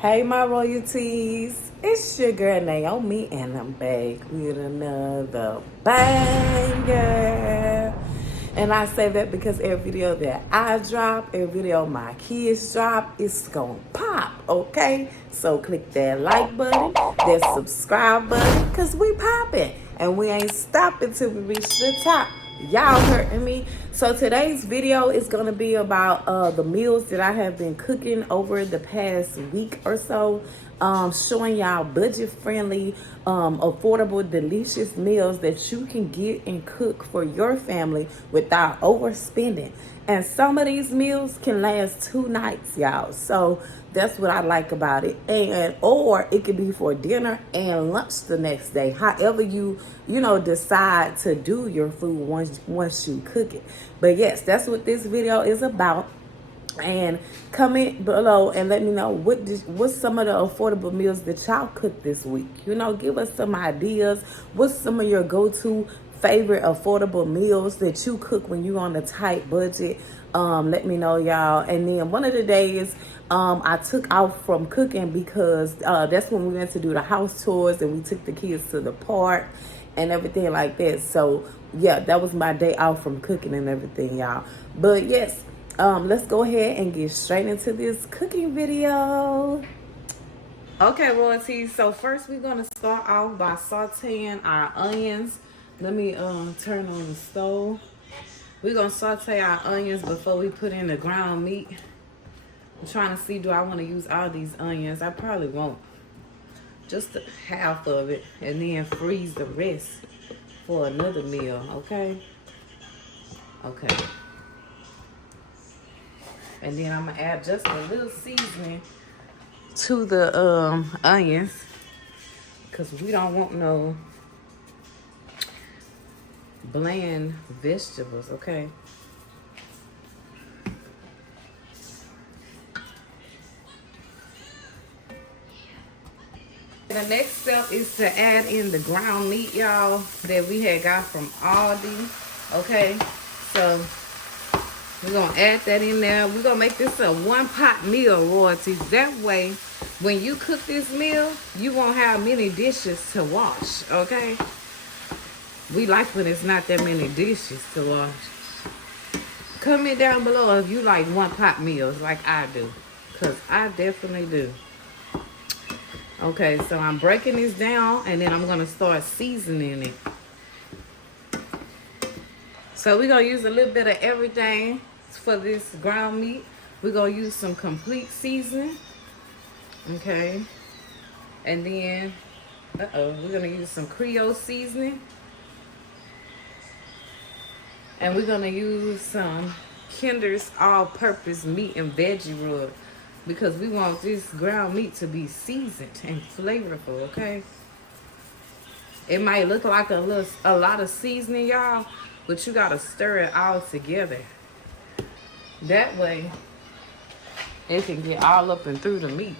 Hey, my royalties. It's your girl Naomi, and I'm back with another banger. And I say that because every video that I drop, every video my kids drop, it's gonna pop, okay? So click that like button, that subscribe button, because we popping. And we ain't stopping till we reach the top. Y'all hurting me. So today's video is going to be about the meals that I have been cooking over the past week or so, showing y'all budget friendly, affordable, delicious meals that you can get and cook for your family without overspending. And some of these meals can last 2 nights, y'all. So that's what I like about it. And or it could be for dinner and lunch the next day. However you decide to do your food once you cook it. But yes, that's what this video is about. And comment below and let me know what's some of the affordable meals that y'all cook this week. Give us some ideas. What's some of your go-to favorite affordable meals that you cook when you're on a tight budget? Let me know, y'all. And then one of the days I took off from cooking because that's when we went to do the house tours and we took the kids to the park and everything like that. So yeah, that was my day off from cooking and everything, y'all. But yes, let's go ahead and get straight into this cooking video. Okay, royalties. So first we're gonna start off by sauteing our onions. Let me turn on the stove. We're gonna saute our onions before we put in the ground meat. I'm trying to see, do I want to use all these onions? I probably won't. Just half of it, and then freeze the rest for another meal. Okay. And then I'm gonna add just a little seasoning to the onions, because we don't want no bland vegetables, okay? The next step is to add in the ground meat, y'all, that we had got from Aldi, okay? So we're going to add that in there. We're going to make this a one-pot meal, royalties. That way, when you cook this meal, you won't have many dishes to wash, okay? We like when it's not that many dishes to wash. Comment down below if you like one-pot meals like I do, because I definitely do. Okay, so I'm breaking this down, and then I'm going to start seasoning it. So we're going to use a little bit of everything for this ground meat. We're going to use some complete seasoning. Okay. And then, we're going to use some Creole seasoning. And we're going to use some Kinder's all-purpose meat and veggie rub, because we want this ground meat to be seasoned and flavorful, okay? It might look like a lot of seasoning, y'all, but you got to stir it all together. That way, it can get all up and through the meat.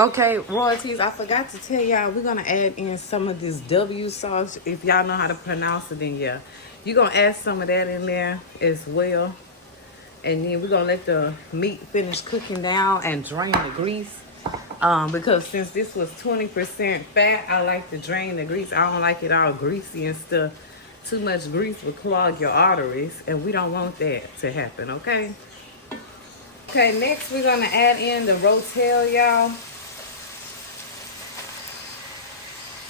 Okay, royalties, I forgot to tell y'all, we're going to add in some of this W sauce. If y'all know how to pronounce it, then yeah. You're going to add some of that in there as well. And then we're going to let the meat finish cooking down and drain the grease. Because since this was 20% fat, I like to drain the grease. I don't like it all greasy and stuff. Too much grease will clog your arteries, and we don't want that to happen, okay? Okay, next we're going to add in the rotel, y'all.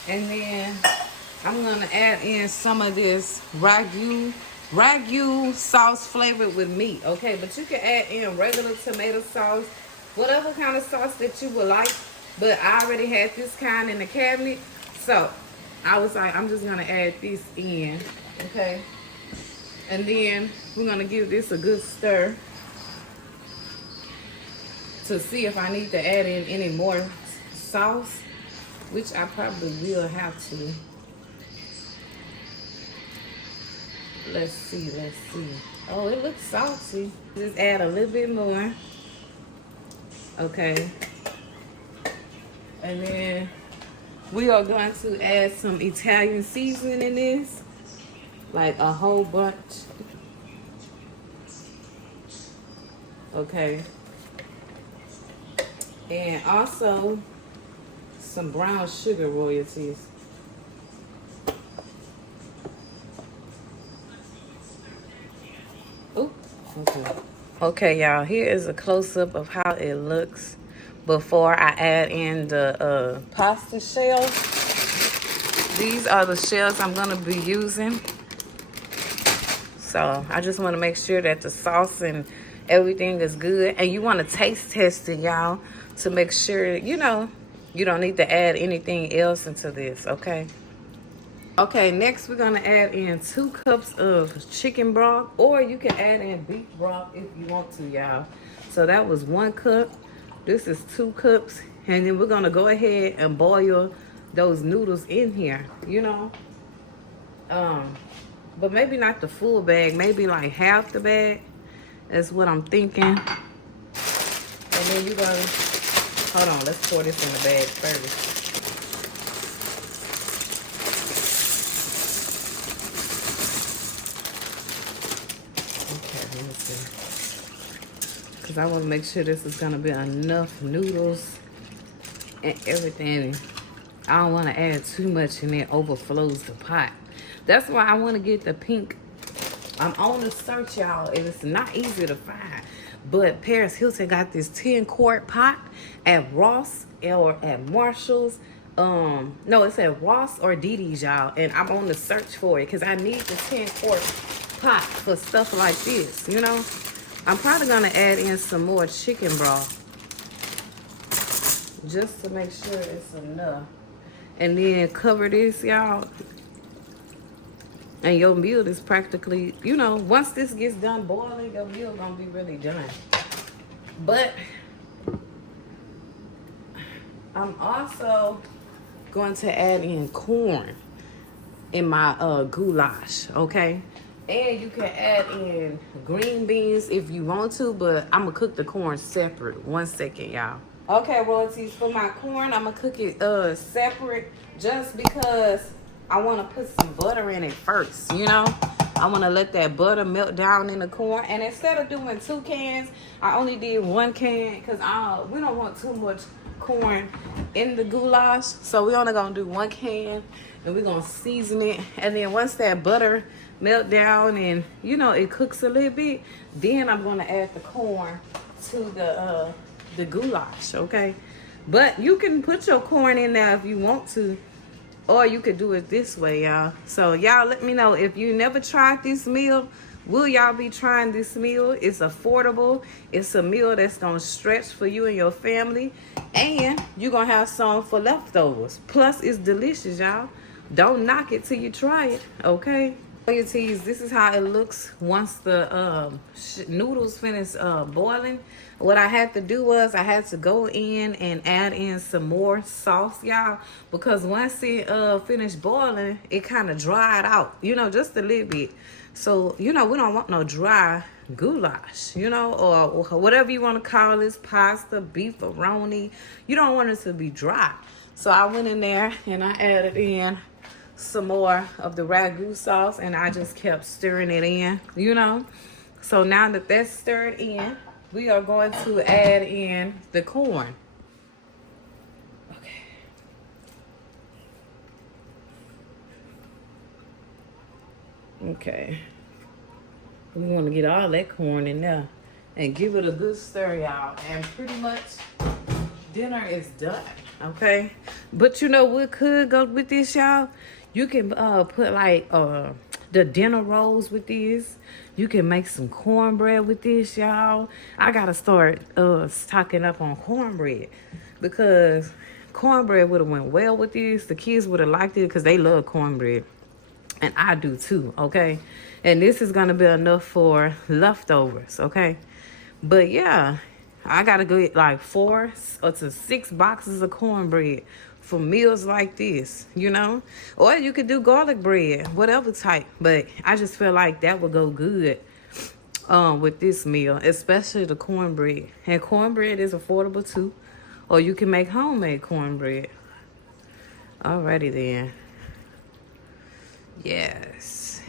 And then I'm going to add in some of this ragu sauce flavored with meat, okay? But you can add in regular tomato sauce, whatever kind of sauce that you would like. But I already had this kind in the cabinet, so I was like, I'm just going to add this in, okay? And then we're going to give this a good stir to see if I need to add in any more sauce, which I probably will have to. Let's see. Oh, it looks saucy. Just add a little bit more. Okay. And then We are going to add some Italian seasoning in this, like a whole bunch. Okay. And also some brown sugar royalties. Oh, okay. Okay, y'all, here is a close-up of how it looks before I add in the pasta shells. These are the shells I'm gonna be using. So I just wanna make sure that the sauce and everything is good. And you wanna taste test it, y'all, to make sure, you know, you don't need to add anything else into this, okay? Okay, next we're gonna add in 2 cups of chicken broth, or you can add in beef broth if you want to, y'all. So that was 1 cup. This is 2 cups, and then we're gonna go ahead and boil those noodles in here, you know. But maybe not the full bag, maybe like half the bag. That's what I'm thinking. And then you're gonna, hold on, let's pour this in the bag first. Because I want to make sure this is going to be enough noodles and everything. I don't want to add too much and it overflows the pot. That's why I want to get the pink. I'm on the search, y'all, and it's not easy to find. But Paris Hilton got this 10-quart pot at Ross or at Marshall's. No, it's at Ross or Didi's, y'all. And I'm on the search for it because I need the 10-quart pot for stuff like this, you know. I'm probably gonna add in some more chicken broth just to make sure it's enough. And then cover this, y'all. And your meal is practically, you know, once this gets done boiling, your meal gonna be really done. But I'm also going to add in corn in my goulash, okay? And you can add in green beans if you want to, but I'm gonna cook the corn separate. 1 second, y'all. Okay, royalties, for my corn, I'm gonna cook it separate just because I wanna put some butter in it first, you know? I wanna let that butter melt down in the corn. And instead of doing 2 cans, I only did 1 can because we don't want too much corn in the goulash. So we only gonna do 1 can and we're gonna season it. And then once that butter melt down and, you know, it cooks a little bit, then I'm gonna add the corn to the goulash, okay? But you can put your corn in there if you want to, or you could do it this way, y'all. So y'all let me know if you never tried this meal. Will y'all be trying this meal? It's affordable. It's a meal that's gonna stretch for you and your family, and you're gonna have some for leftovers. Plus, it's delicious, y'all. Don't knock it till you try it, okay? Royalties, this is how it looks once the noodles finish boiling. What I had to do was I had to go in and add in some more sauce, y'all, because once it finished boiling, it kind of dried out, you know, just a little bit. So, you know, we don't want no dry goulash, you know, or whatever you want to call this, pasta, beefaroni. You don't want it to be dry. So I went in there and I added in some more of the ragu sauce, and I just kept stirring it in, you know. So now that that's stirred in, we are going to add in the corn. Okay. Okay. We want to get all that corn in there and give it a good stir, y'all. And pretty much dinner is done, okay? But you know what could go with this, y'all? You can put like the dinner rolls with this. You can make some cornbread with this, y'all. I gotta start stocking up on cornbread because cornbread would have went well with this. The kids would have liked it because they love cornbread, and I do too, okay? And this is gonna be enough for leftovers, okay? But yeah, I gotta get like 4 to 6 boxes of cornbread for meals like this, you know? Or you could do garlic bread, whatever type. But I just feel like that would go good with this meal, especially the cornbread. And cornbread is affordable too. Or you can make homemade cornbread. Alrighty then. Yes.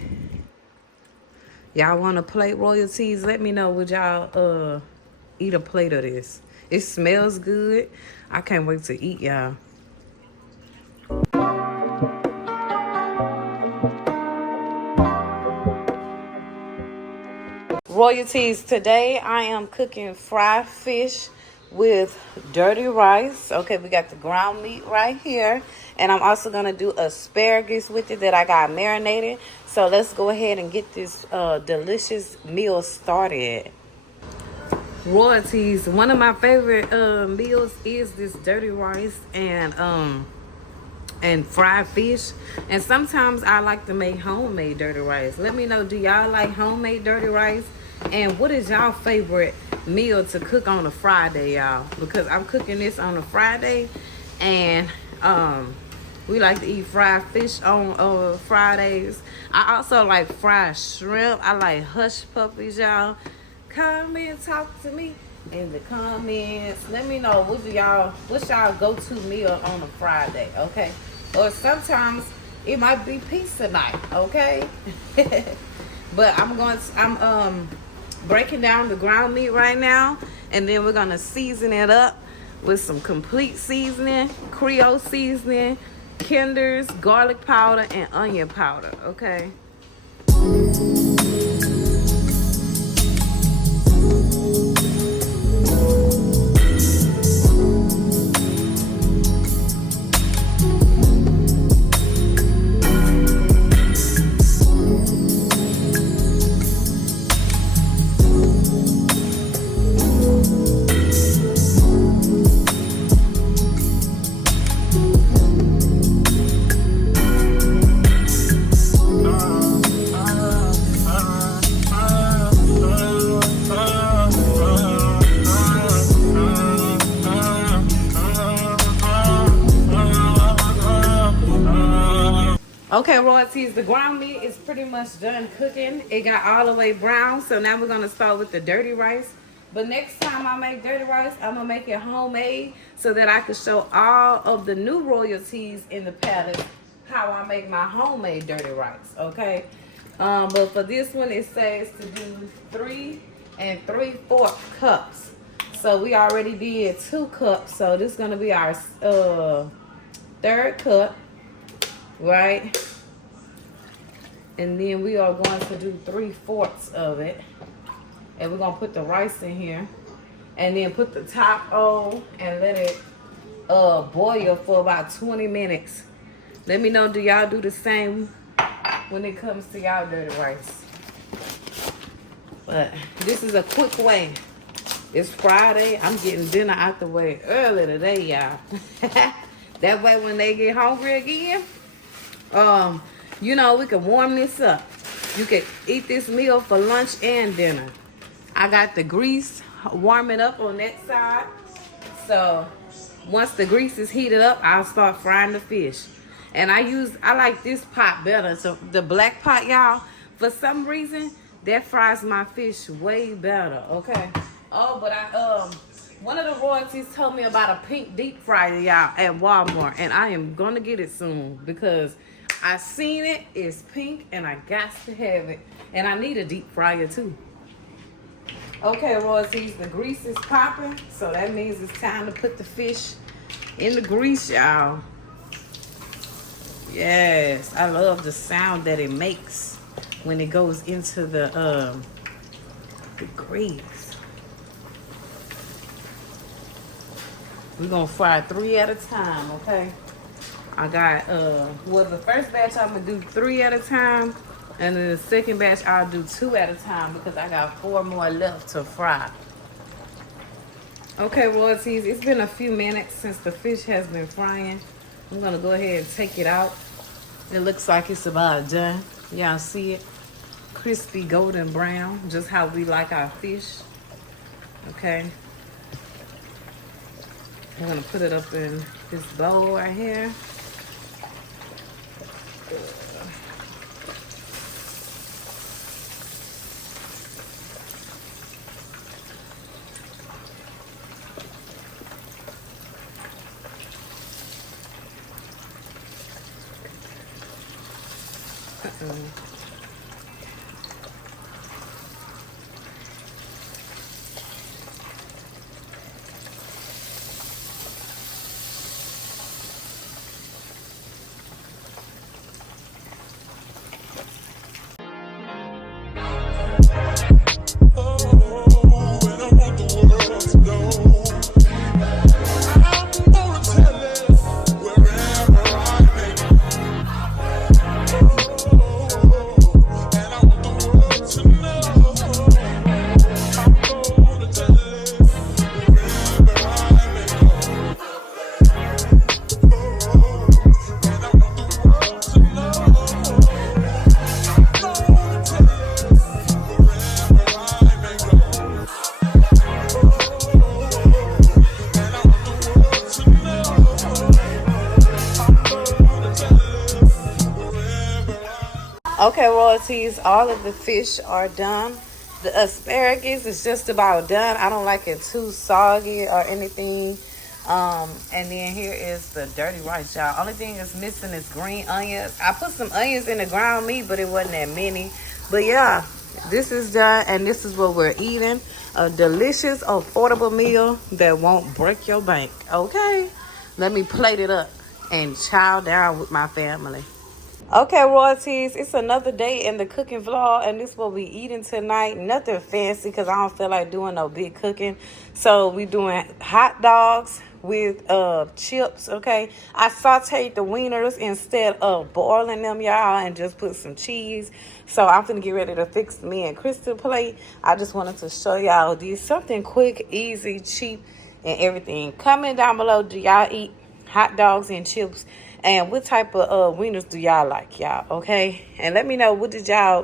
Y'all want a plate, royalties? Let me know. Would y'all eat a plate of this? It smells good. I can't wait to eat, y'all. Royalties, today I am cooking fried fish with dirty rice. Okay, we got the ground meat right here. And I'm also going to do asparagus with it that I got marinated. So let's go ahead and get this delicious meal started. Royalties, one of my favorite meals is this dirty rice and fried fish. And sometimes I like to make homemade dirty rice. Let me know, do y'all like homemade dirty rice? And what is y'all favorite meal to cook on a Friday, y'all? Because I'm cooking this on a Friday, and we like to eat fried fish on Fridays. I also like fried shrimp. I like hush puppies, y'all. Come and talk to me in the comments. Let me know what's y'all go-to meal on a Friday, okay? Or sometimes it might be pizza night, okay? But I'm breaking down the ground meat right now, and then we're gonna season it up with some complete seasoning, Creole seasoning, Kinder's, garlic powder, and onion powder, okay? Okay, royalties, the ground meat is pretty much done cooking. It got all the way brown, so now we're gonna start with the dirty rice. But next time I make dirty rice, I'm gonna make it homemade so that I can show all of the new royalties in the palace how I make my homemade dirty rice, okay? But for this one, it says to do 3 3/4 cups. So we already did 2 cups, so this is gonna be our 3rd cup. Right, and then we are going to do 3/4 of it, and we're gonna put the rice in here, and then put the top on and let it boil for about 20 minutes. Let me know, do y'all do the same when it comes to y'all dirty rice? But this is a quick way. It's Friday. I'm getting dinner out the way early today, y'all. That way when they get hungry again, you know, we can warm this up. You can eat this meal for lunch and dinner. I got the grease warming up on that side. So once the grease is heated up, I'll start frying the fish. And I like this pot better. So the black pot, y'all, for some reason, that fries my fish way better, okay? Oh, but one of the royalties told me about a pink deep fryer, y'all, at Walmart. And I am gonna get it soon because I seen it, it's pink, and I got to have it. And I need a deep fryer too. Okay, royalties, the grease is popping, so that means it's time to put the fish in the grease, y'all. Yes, I love the sound that it makes when it goes into the grease. We're gonna fry 3 at a time, okay? I got, well, the first batch I'm gonna do 3 at a time, and then the second batch I'll do 2 at a time because I got 4 more left to fry. Okay, royalties, it's been a few minutes since the fish has been frying. I'm gonna go ahead and take it out. It looks like it's about done. Y'all see it? Crispy golden brown, just how we like our fish. Okay. I'm gonna put it up in this bowl right here. Okay, royalties, all of the fish are done. The asparagus is just about done. I don't like it too soggy or anything. And then here is the dirty rice, y'all. Only thing is missing is green onions. I put some onions in the ground meat, but it wasn't that many. But yeah, this is done, and this is what we're eating. A delicious, affordable meal that won't break your bank, okay? Let me plate it up and chow down with my family. Okay, royalties, it's another day in the cooking vlog, and this is what we eating tonight. Nothing fancy because I don't feel like doing no big cooking. So we doing hot dogs with chips, okay? I sauteed the wieners instead of boiling them, y'all, and just put some cheese. So I'm finna get ready to fix me and Crystal plate. I just wanted to show y'all this. Something quick, easy, cheap, and everything. Comment down below, do y'all eat hot dogs and chips? And what type of wieners do y'all like, y'all, okay? And let me know, what did y'all,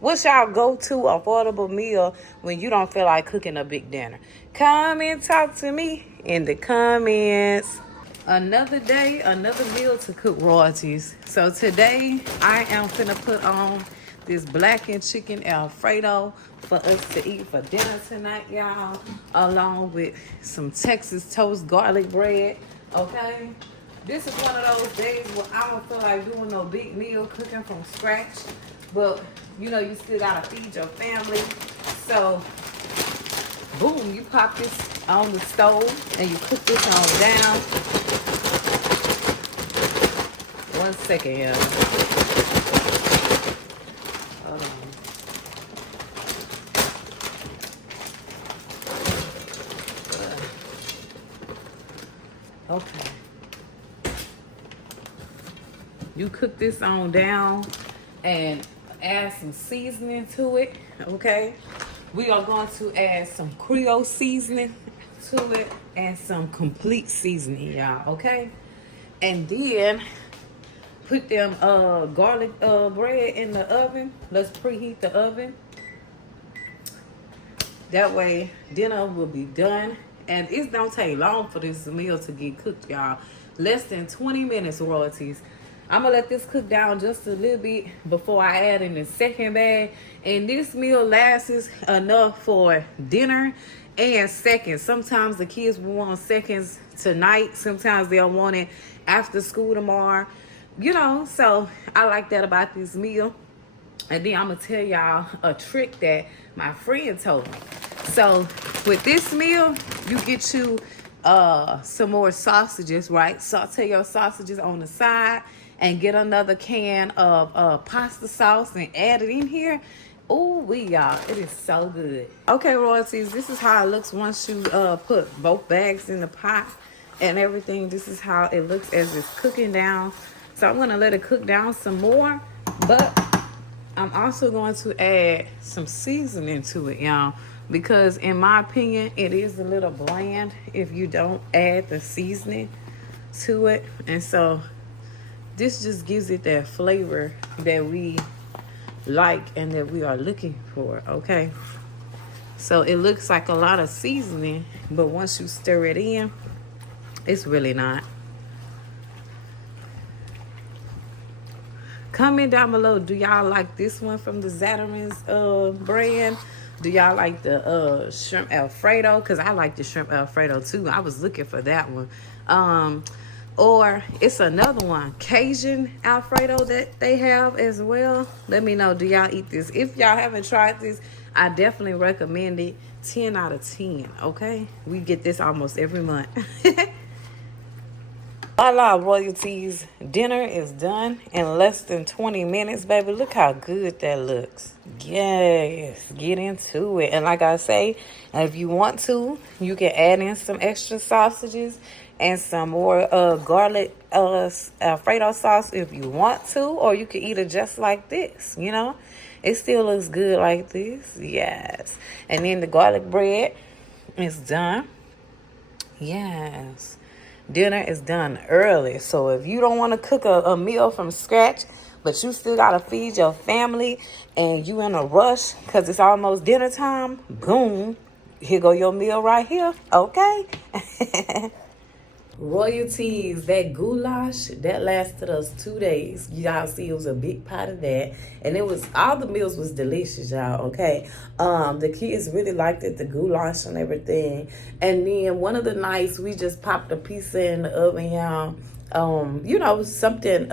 what's y'all go-to affordable meal when you don't feel like cooking a big dinner? Come and talk to me in the comments. Another day, another meal to cook, royalties. So today, I am finna put on this blackened chicken Alfredo for us to eat for dinner tonight, y'all, along with some Texas toast garlic bread, okay? This is one of those days where I don't feel like doing no big meal, cooking from scratch. But, you still gotta feed your family. So, boom, you pop this on the stove and you cook this on down. 1 second, y'all. Hold on. Okay. You cook this on down and add some seasoning to it, okay? We are going to add some Creole seasoning to it and some complete seasoning, y'all, okay? And then put them garlic bread in the oven. Let's preheat the oven. That way dinner will be done. And it don't take long for this meal to get cooked, y'all. Less than 20 minutes, royalties. I'm gonna let this cook down just a little bit before I add in the second bag. And this meal lasts enough for dinner and seconds. Sometimes the kids will want seconds tonight. Sometimes they'll want it after school tomorrow. So I like that about this meal. And then I'm gonna tell y'all a trick that my friend told me. So with this meal, you get you some more sausages, right? Saute your sausages on the side and get another can of pasta sauce and add it in here. Ooh, y'all, it is so good. Okay, royalties, this is how it looks once you put both bags in the pot and everything. This is how it looks as it's cooking down. So I'm gonna let it cook down some more, but I'm also going to add some seasoning to it, y'all, because in my opinion, it is a little bland if you don't add the seasoning to it. And so this just gives it that flavor that we like and that we are looking for, okay? So it looks like a lot of seasoning, but once you stir it in, it's really not. Comment down below, do y'all like this one from the Zatarain's brand? Do y'all like the shrimp Alfredo? Because I like the shrimp Alfredo too. I was looking for that one. Or it's another one, Cajun Alfredo, that they have as well. Let me know, do y'all eat this? If y'all haven't tried this, I definitely recommend it. 10 out of 10, okay? We get this almost every month. Voila, royalties. Dinner is done in less than 20 minutes, baby. Look how good that looks. Yes, get into it. And like I say, if you want to, you can add in some extra sausages and some more garlic Alfredo sauce if you want to, or you can eat it just like this, you know. It still looks good like this. Yes. And then the garlic bread is done. Yes. Dinner is done early. So if you don't want to cook a meal from scratch, but you still got to feed your family and you in a rush because it's almost dinner time, boom, here go your meal right here. Okay. Royalties, that goulash, that lasted us 2 days. Y'all see, it was a big pot of that. And it was, all the meals was delicious, y'all, okay? The kids really liked it, the goulash and everything. And then one of the nights, we just popped a pizza in the oven, y'all. You know, something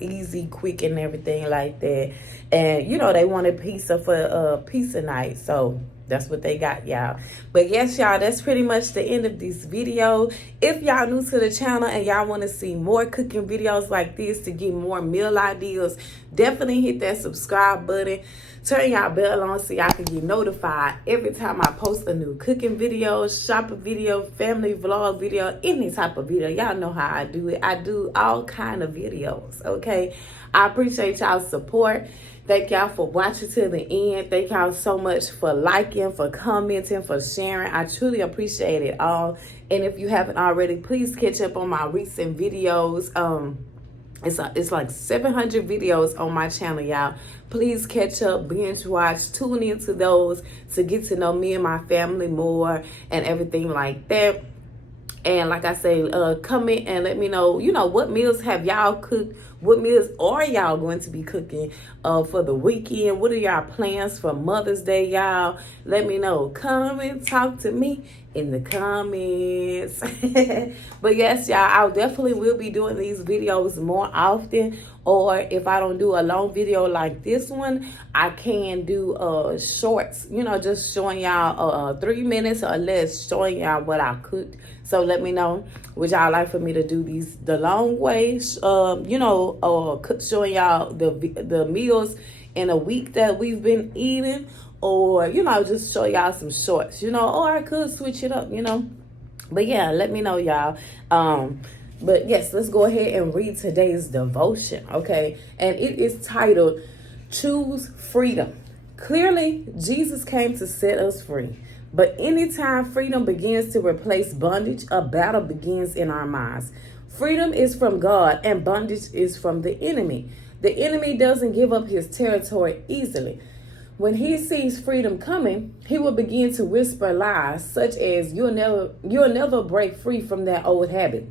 easy, quick, and everything like that. And, you know, they wanted pizza for pizza night, so that's what they got, y'all. But yes, y'all, that's pretty much the end of this video. If y'all new to the channel and y'all want to see more cooking videos like this to get more meal ideas, definitely hit that subscribe button. Turn y'all bell on so y'all can get notified every time I post a new cooking video, shopping video, family vlog video, any type of video. Y'all know how I do it. I do all kind of videos, okay? I appreciate y'all's support. Thank y'all for watching to the end. Thank y'all so much for liking, for commenting, for sharing. I truly appreciate it all. And if you haven't already, please catch up on my recent videos. It's like 700 videos on my channel, y'all. Please catch up, binge watch, tune into those to get to know me and my family more and everything like that. And like I say, comment and let me know, you know, what meals have y'all cooked? What meals are y'all going to be cooking for the weekend? What are y'all plans for Mother's Day, y'all? Let me know. Come and talk to me in the comments. But yes, y'all, I definitely will be doing these videos more often. Or if I don't do a long video like this one, I can do shorts, you know, just showing y'all 3 minutes or less, showing y'all what I cooked. So let me know, would y'all like for me to do these the long way, you know, or showing y'all the meals in a week that we've been eating, or, you know, just show y'all some shorts, you know, or I could switch it up, you know. But yeah, let me know, y'all. But yes, let's go ahead and read today's devotion, okay? And it is titled, Choose Freedom. Clearly, Jesus came to set us free. But anytime freedom begins to replace bondage, a battle begins in our minds. Freedom is from God and bondage is from the enemy. The enemy doesn't give up his territory easily. When he sees freedom coming, he will begin to whisper lies such as you'll never break free from that old habit,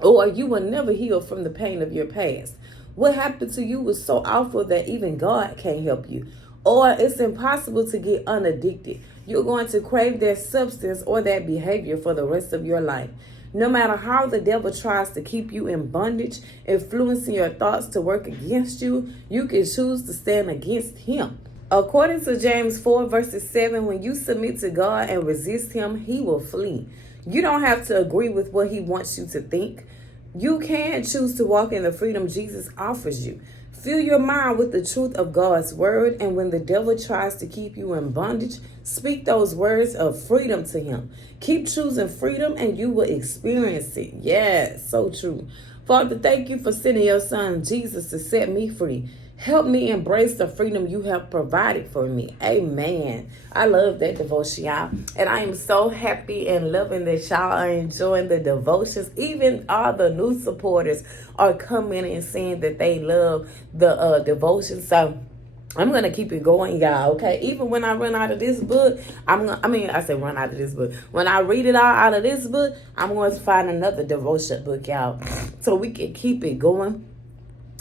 or you will never heal from the pain of your past. What happened to you was so awful that even God can't help you. Or it's impossible to get unaddicted. You're going to crave that substance or that behavior for the rest of your life. No matter how the devil tries to keep you in bondage, influencing your thoughts to work against you, you can choose to stand against him. According to James 4 verses 7, when you submit to God and resist him, he will flee. You don't have to agree with what he wants you to think. You can choose to walk in the freedom Jesus offers you. Fill your mind with the truth of God's word, and when the devil tries to keep you in bondage, speak those words of freedom to him. Keep choosing freedom and you will experience it. Yes, so true. Father, thank you for sending your son Jesus to set me free. Help me embrace the freedom you have provided for me. Amen. I love that devotion, y'all. And I am so happy and loving that y'all are enjoying the devotions. Even all the new supporters are coming and saying that they love the devotion. So I'm going to keep it going, y'all, okay? Even when I run out of this book, I say run out of this book. When I read it all out of this book, I'm going to find another devotion book, y'all, so we can keep it going.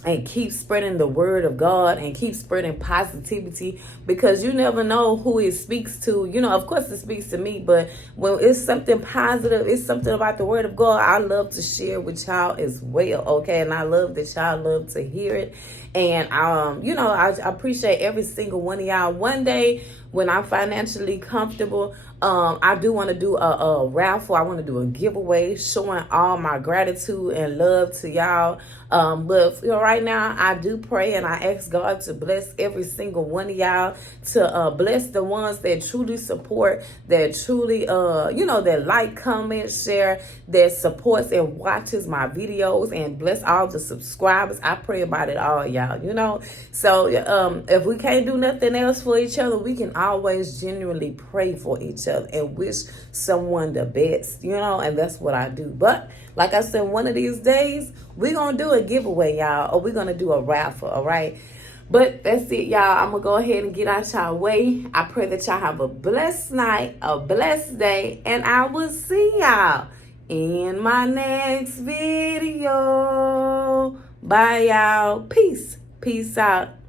and keep spreading the word of God and keep spreading positivity, because you never know who it speaks to. You know, of course it speaks to me, but when it's something positive, it's something about the word of God, I love to share with y'all as well. Okay. And I love that y'all love to hear it. And I appreciate every single one of y'all. One day when I'm financially comfortable, I do want to do a raffle. I want to do a giveaway showing all my gratitude and love to y'all. But right now, I do pray and I ask God to bless every single one of y'all, to bless the ones that truly support, that truly, that like, comment, share, that supports and watches my videos, and bless all the subscribers. I pray about it all, y'all, So if we can't do nothing else for each other, we can always genuinely pray for each other and wish someone the best, and that's what I do. But like I said, one of these days, we're going to do a giveaway, y'all, or we're going to do a raffle, all right? But that's it, y'all. I'm going to go ahead and get out y'all way. I pray that y'all have a blessed night, a blessed day, and I will see y'all in my next video. Bye, y'all. Peace. Peace out.